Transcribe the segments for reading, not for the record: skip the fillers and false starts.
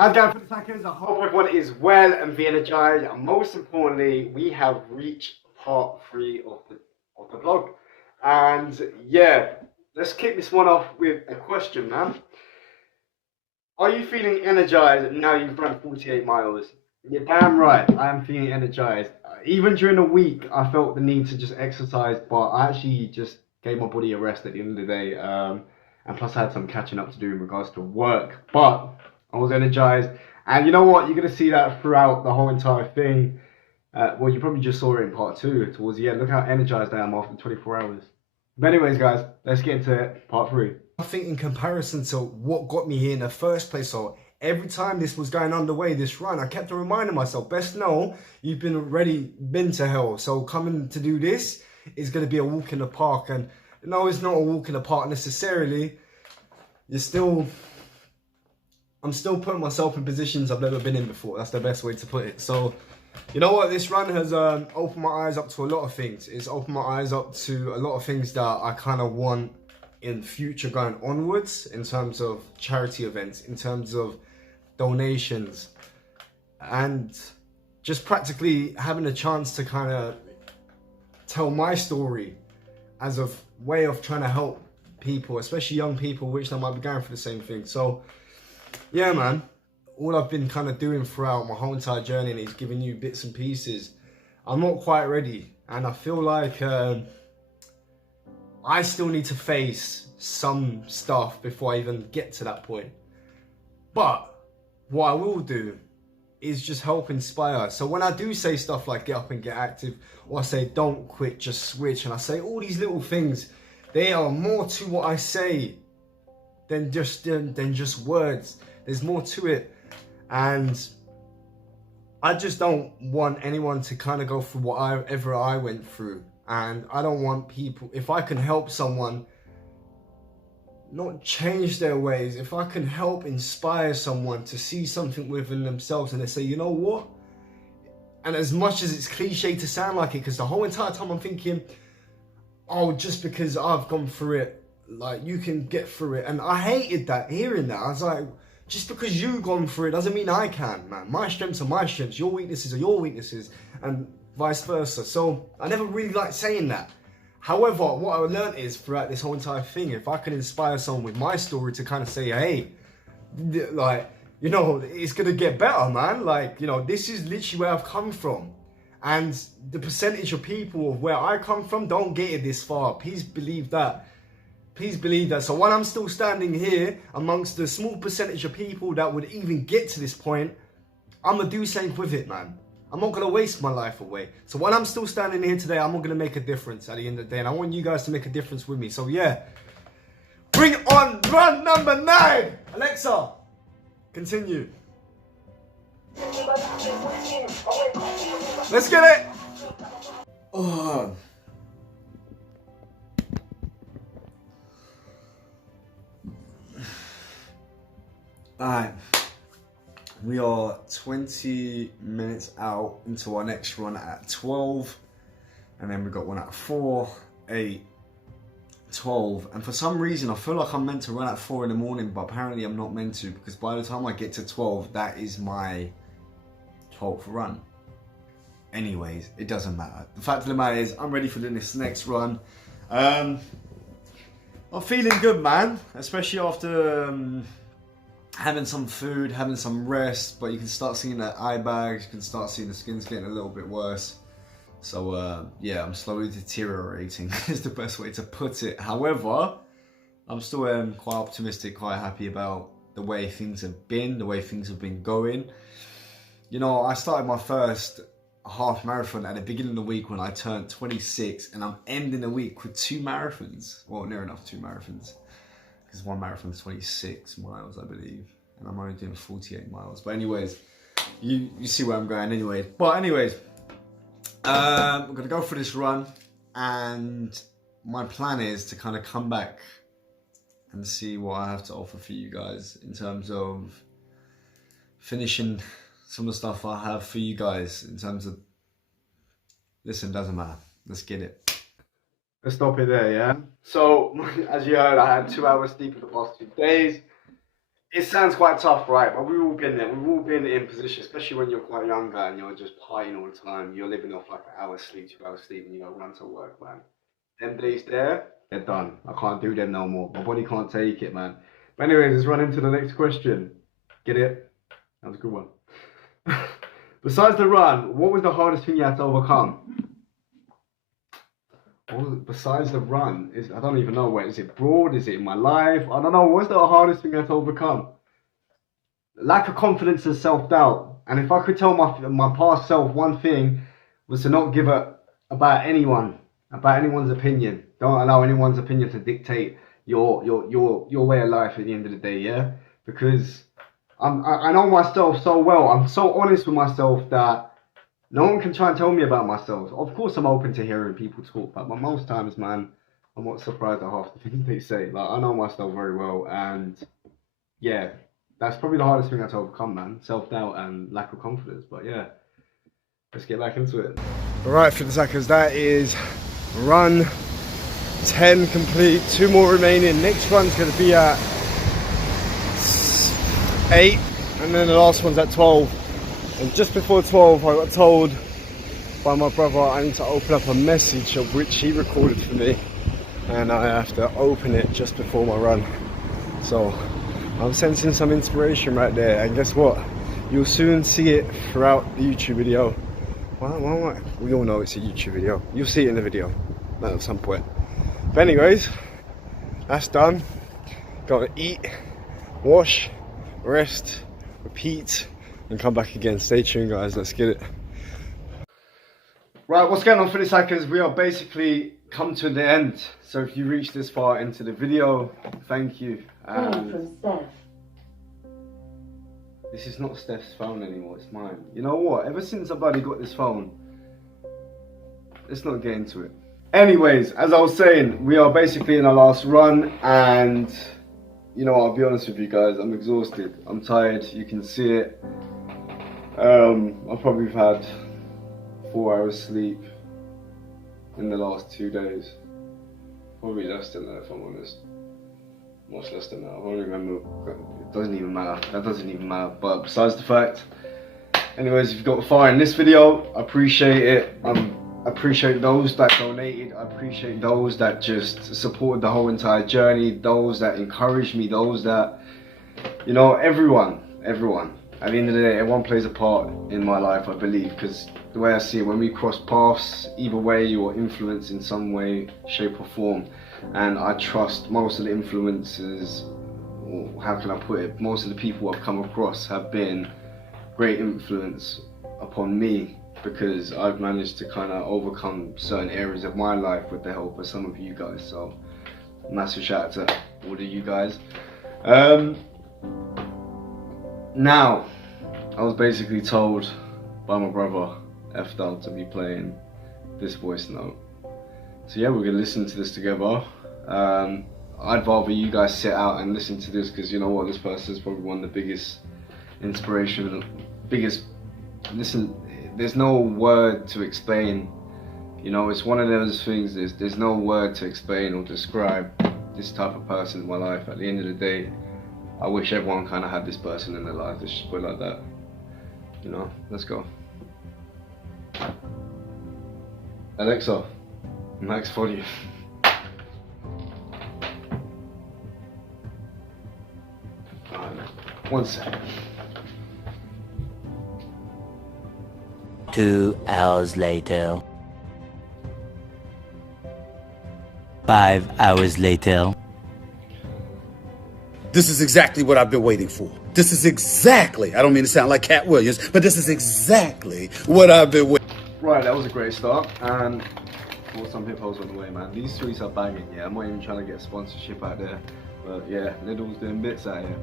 How's it going for the seconds? I hope everyone is well and be energized. And most importantly, we have reached part three of the vlog. And yeah, let's kick this one off with a question, man. Are you feeling energized now you've run 48 miles? You're damn right, I am feeling energized. Even during the week, I felt the need to just exercise, but I actually just gave my body a rest at the end of the day. And plus, I had some catching up to do in regards to work, but I was energized. And you know what? You're going to see that throughout the whole entire thing. Well, you probably just saw it in part two towards the end. Look how energized I am after 24 hours. But anyways, guys, let's get into it. Part three. I think in comparison to what got me here in the first place, so every time this was going underway, this run, I kept on reminding myself, best know you've been to hell. So coming to do this is going to be a walk in the park. And no, it's not a walk in the park necessarily. I'm still putting myself in positions I've never been in before. That's the best way to put it. So, you know what? This run has opened my eyes up to a lot of things. It's opened my eyes up to a lot of things that I kind of want in future going onwards, in terms of charity events, in terms of donations, and just practically having a chance to kind of tell my story as a way of trying to help people, especially young people, which they might be going through the same thing. So yeah, man, all I've been kind of doing throughout my whole entire journey is giving you bits and pieces. I'm not quite ready, and I feel like I still need to face some stuff before I even get to that point. But what I will do is just help inspire. So when I do say stuff like get up and get active, or I say don't quit, just switch, and I say all these little things, they are more to what I say than just words. There's more to it, and I just don't want anyone to kind of go through whatever I went through. And I don't want people, if I can help someone not change their ways, if I can help inspire someone to see something within themselves and they say, you know what? And as much as it's cliche to sound like it, because the whole entire time I'm thinking, oh, just because I've gone through it, like, you can get through it. And I hated that, hearing that. I was like, just because you've gone through it doesn't mean I can, man. My strengths are my strengths, your weaknesses are your weaknesses, and vice versa. So I never really liked saying that. However, what I learned is throughout this whole entire thing, if I can inspire someone with my story to kind of say, hey, like, you know, it's gonna get better, man. Like, you know, this is literally where I've come from. And the percentage of people of where I come from don't get it this far. Please believe that. Please believe that. So while I'm still standing here amongst the small percentage of people that would even get to this point, I'm gonna do something with it, man. I'm not gonna waste my life away. So while I'm still standing here today, I'm not gonna make a difference at the end of the day. And I want you guys to make a difference with me. So yeah, bring on run number 9. Alexa, continue. Let's get it. Oh. Alright, we are 20 minutes out into our next run at 12, and then we got one at 4, 8, 12, and for some reason I feel like I'm meant to run at 4 in the morning, but apparently I'm not meant to, because by the time I get to 12, that is my 12th run. Anyways, it doesn't matter. The fact of the matter is, I'm ready for this next run. I'm feeling good, man, especially after having some food, having some rest, but you can start seeing that eye bags, you can start seeing the skin's getting a little bit worse. So yeah, I'm slowly deteriorating is the best way to put it. However, I'm still quite optimistic, quite happy about the way things have been, the way things have been going. You know, I started my first half marathon at the beginning of the week when I turned 26, and I'm ending the week with 2 marathons. Well, near enough 2 marathons. Because one marathon is 26 miles, I believe, and I'm only doing 48 miles. But anyways, you see where I'm going anyway. But anyways, I'm gonna go for this run, and my plan is to kind of come back and see what I have to offer for you guys in terms of finishing some of the stuff I have for you guys in terms of, listen, doesn't matter, let's get it. Let's stop it there, yeah? So, as you heard, I had 2 hours sleep for the past 2 days. It sounds quite tough, right? But we've all been there. We've all been in positions, especially when you're quite younger and you're just partying all the time. You're living off like an hour's sleep, 2 hours sleep, and you gotta run to work, man. Them days there, they're done. I can't do them no more. My body can't take it, man. But anyways, let's run into the next question. Get it? That was a good one. Besides the run, what was the hardest thing you had to overcome? Besides the run, I don't even know where. Is it broad? Is it in my life? I don't know. What's the hardest thing I had to overcome? Lack of confidence and self-doubt. And if I could tell my past self one thing, was to not give a about anyone's opinion. Don't allow anyone's opinion to dictate your way of life at the end of the day, yeah? Because I know myself so well. I'm so honest with myself that no one can try and tell me about myself. Of course, I'm open to hearing people talk, but most times, man, I'm not surprised at half the things they say. Like, I know myself very well, and yeah, that's probably the hardest thing I had to overcome, man. Self-doubt and lack of confidence. But yeah, let's get back into it. All right, for the suckers, that is run 10 complete. 2 more remaining. Next run's going to be at 8, and then the last one's at 12. And just before 12, I got told by my brother I need to open up a message of which he recorded for me, and I have to open it just before my run. So I'm sensing some inspiration right there, and guess what? You'll soon see it throughout the YouTube video. Well, we all know it's a YouTube video. You'll see it in the video at some point. But anyways, that's done. Gotta eat, wash, rest, repeat, and come back again. Stay tuned, guys. Let's get it. Right, what's going on, 30 seconds? We are basically come to the end. So if you reached this far into the video, thank you. From Steph. This is not Steph's phone anymore, it's mine. You know what? Ever since I bloody got this phone, let's not get into it. Anyways, as I was saying, we are basically in our last run, and you know, I'll be honest with you guys, I'm exhausted. I'm tired, you can see it. I've probably had 4 hours sleep in the last 2 days. Probably less than that, if I'm honest. Much less than that. I don't remember. It doesn't even matter. That doesn't even matter. But besides the fact, anyways, if you got far in this video, I appreciate it. I appreciate those that donated. I appreciate those that just supported the whole entire journey. Those that encouraged me. Those that, you know, everyone. At the end of the day, everyone plays a part in my life, I believe, because the way I see it, when we cross paths, either way, you're influenced in some way, shape or form. And I trust most of the influences, or how can I put it, most of the people I've come across have been great influence upon me, because I've managed to kind of overcome certain areas of my life with the help of some of you guys. So massive shout out to all of you guys. Now, I was basically told by my brother F-Dal to be playing this voice note. So yeah, we're gonna listen to this together. I'd rather you guys sit out and listen to this, because you know what, this person is probably one of the biggest inspiration, listen, there's no word to explain. You know, it's one of those things, there's no word to explain or describe this type of person in my life. At the end of the day, I wish everyone kind of had this person in their life. Let's just put it like that. You know, let's go. Alexa, max volume. One second. 2 hours later. 5 hours later. This is exactly what I've been waiting for. This is exactly, I don't mean to sound like Cat Williams, but this is exactly what I've been waiting for. Right, that was a great start, and for some hippos on the way, man. These sweets are banging, yeah. I'm not even trying to get sponsorship out there, but yeah, Lidl's doing bits out here.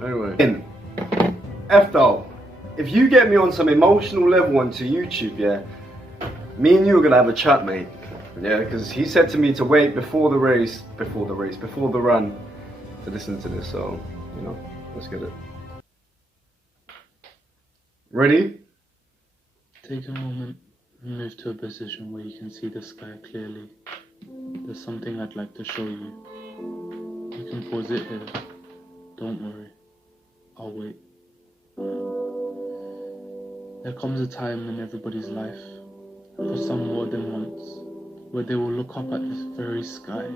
Anyway, F-Dal, if you get me on some emotional level onto YouTube, yeah, me and you are gonna have a chat, mate. Yeah, because he said to me to wait before the run, to listen to this, so, you know, let's get it. Ready? Take a moment and move to a position where you can see the sky clearly. There's something I'd like to show you. You can pause it here. Don't worry. I'll wait. There comes a time in everybody's life, for some more than once, where they will look up at this very sky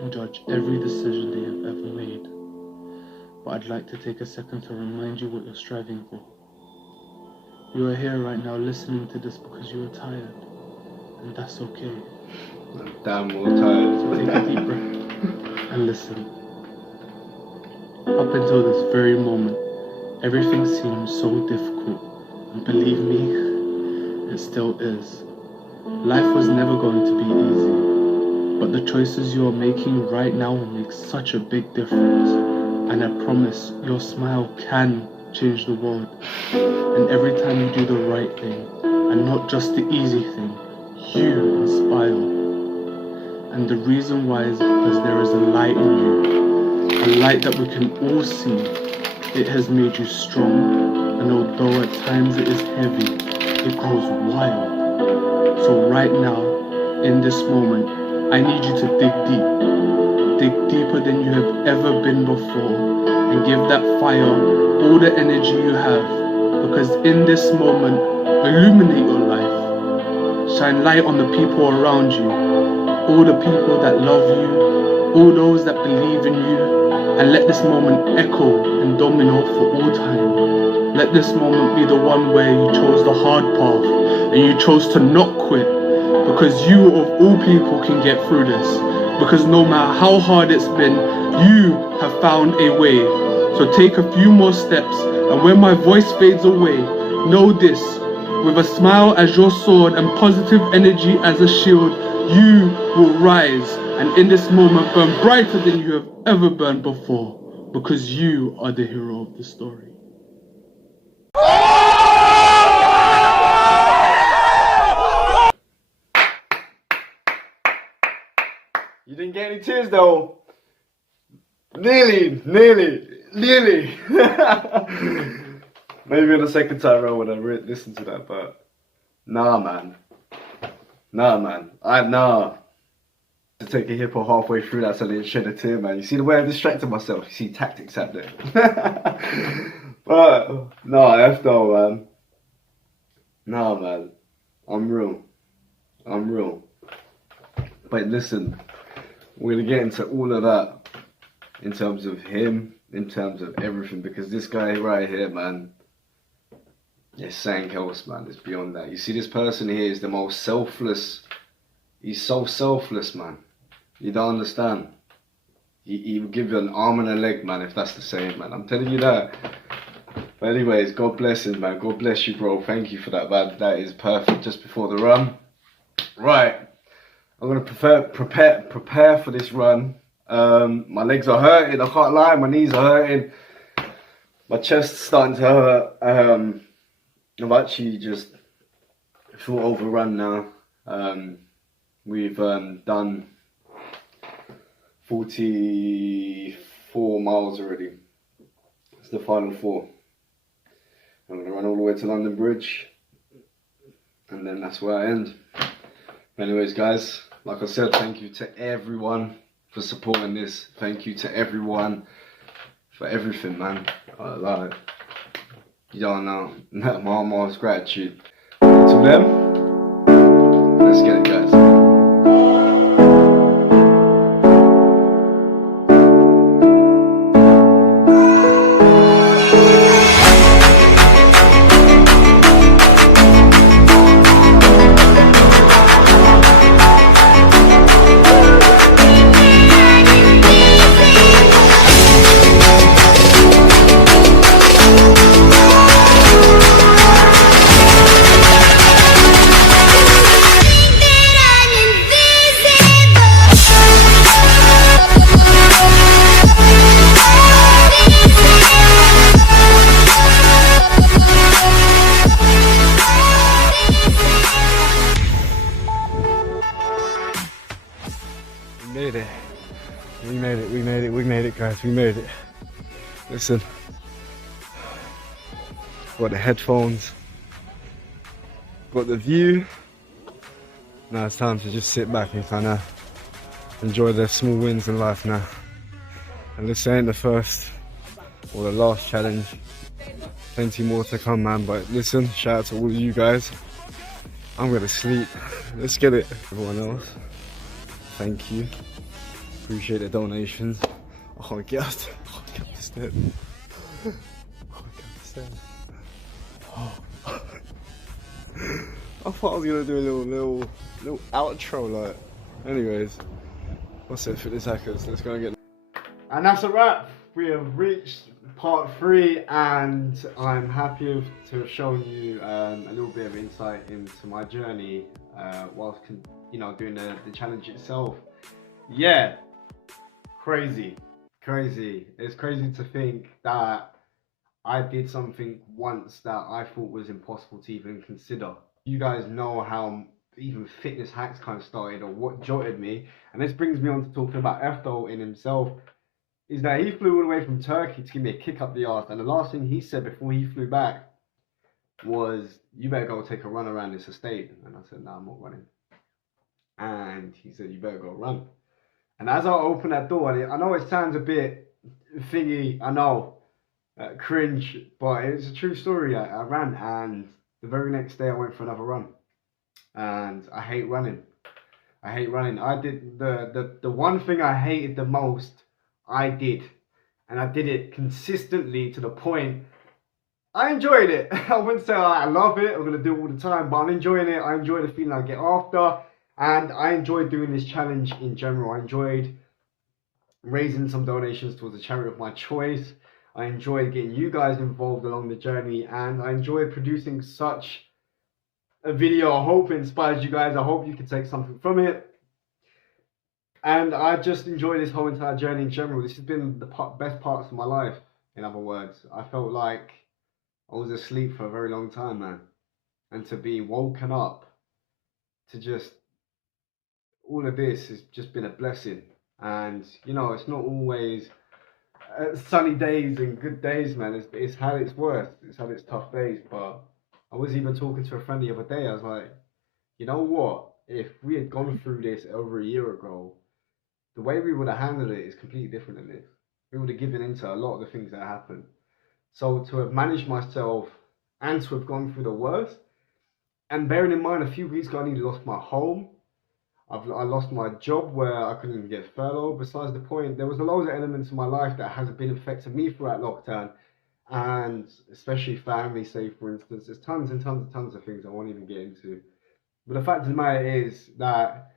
and judge every decision they have ever made. But I'd like to take a second to remind you what you're striving for. You are here right now listening to this because you are tired, and that's okay. I'm damn well tired. So take a deep breath and listen. Up until this very moment, everything seems so difficult, and believe me, it still is. Life was never going to be easy, but the choices you are making right now will make such a big difference, and I promise your smile can change the world. And every time you do the right thing, and not just the easy thing, you inspire. And the reason why is because there is a light in you, a light that we can all see. It has made you strong, and although at times it is heavy, it grows wild. So right now, in this moment, I need you to dig deep. Dig deeper than you have ever been before, and give that fire all the energy you have, because in this moment, illuminate your life. Shine light on the people around you, all the people that love you, all those that believe in you, and let this moment echo and domino for all time. Let this moment be the one where you chose the hard path, and you chose to not quit, because you of all people can get through this, because no matter how hard it's been, you have found a way. So take a few more steps, and when my voice fades away, know this: with a smile as your sword and positive energy as a shield, you will rise, and in this moment burn brighter than you have ever burned before, because you are the hero of the story. You didn't get any tears though. Nearly. Maybe on the second time around when I listened to that, but nah, man. To take a hippo halfway through that so I didn't shed a tear, man. You see the way I distracted myself? You see tactics out there. But, no, F though, man. Nah, man. I'm real. But listen, we're going to get into all of that in terms of him, in terms of everything, because this guy right here, man, it's something else, man. It's beyond that. You see, this person here is the most selfless. He's so selfless, man. You don't understand. He will give you an arm and a leg, man, if that's the same, man. I'm telling you that. But anyways, God bless him, man. God bless you, bro. Thank you for that, man. That is perfect just before the run. Right. I'm going to prepare for this run. My legs are hurting. I can't lie. My knees are hurting. My chest's starting to hurt. I've actually just feel overrun now. We've done 44 miles already. It's the final 4. I'm going to run all the way to London Bridge, and then that's where I end. Anyways, guys, like I said, thank you to everyone for supporting this. Thank you to everyone for everything, man. Like, you don't know, my most gratitude to them. Let's get it, guys. We made it, guys. We made it. Listen, got the headphones, got the view. Now it's time to just sit back and kind of enjoy the small wins in life now. And this ain't the first or the last challenge. Plenty more to come, man. But listen, shout out to all of you guys. I'm gonna sleep. Let's get it. Everyone else, thank you. Appreciate the donations. I can't get up the stairs. I can't get up the stairs. Oh. I thought I was gonna do a little outro, like. Anyways, what's it for this hackers? Let's go and get. And that's a wrap. We have reached part 3, and I'm happy to have shown you a little bit of insight into my journey whilst doing the challenge itself. Yeah, crazy. It's crazy to think that I did something once that I thought was impossible to even consider. You guys know how even fitness hacks kind of started, or what jotted me, and this brings me on to talking about Efto in himself. Is that he flew all the way from Turkey to give me a kick up the arse, and the last thing he said before he flew back was, "You better go take a run around this estate." And I said, "No, I'm not running." And he said, "You better go run." And as I opened that door, I know it sounds a bit thingy, I know, cringe, but it's a true story. I ran, and the very next day I went for another run. And I hate running. I did the one thing I hated the most, I did. And I did it consistently to the point I enjoyed it. I wouldn't say I love it, I'm gonna do it all the time, but I'm enjoying it. I enjoy the feeling I get after, and I enjoyed doing this challenge in general. I enjoyed raising some donations towards a charity of my choice. I enjoyed getting you guys involved along the journey, and I enjoyed producing such a video. I hope it inspires you guys. I hope you can take something from it. And I just enjoy this whole entire journey in general. This has been the best parts of my life, in other words. I felt like I was asleep for a very long time, man. And to be woken up to just all of this has just been a blessing. And, it's not always sunny days and good days, man. It's had its worst. It's had its tough days. But I was even talking to a friend the other day. I was like, you know what? If we had gone through this over a year ago, the way we would have handled it is completely different than this. We would have given into a lot of the things that happened. So to have managed myself and to have gone through the worst, and bearing in mind a few weeks ago I nearly lost my home. I lost my job where I couldn't even get furloughed. Besides the point, there was a lot of elements in my life that has been affecting me throughout lockdown, and especially family, say for instance. There's tons and tons of things I won't even get into. But the fact of the matter is that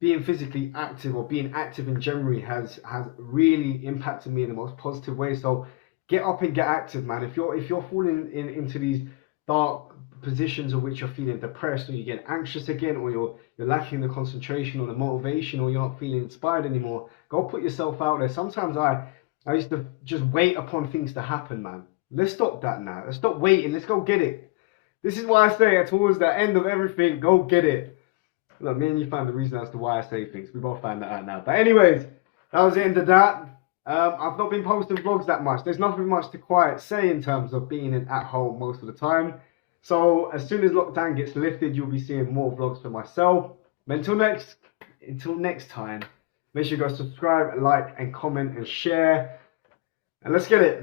being physically active, or being active in general, has really impacted me in the most positive way. So get up and get active, man. If you're falling into these dark positions of which you're feeling depressed, or you get anxious again, or you're lacking the concentration or the motivation, or you're not feeling inspired anymore, go put yourself out there. Sometimes I used to just wait upon things to happen, man. Let's stop that now. Let's stop waiting. Let's go get it. This is why I say towards the end of everything, go get it. Look, me and you found the reason as to why I say things. We both found that out now. But anyways, that was the end of that. I've not been posting vlogs that much. There's nothing much to quite say in terms of being at home most of the time. So as soon as lockdown gets lifted, you'll be seeing more vlogs for myself. But until next time, make sure you guys subscribe, like, and comment, and share. And let's get it.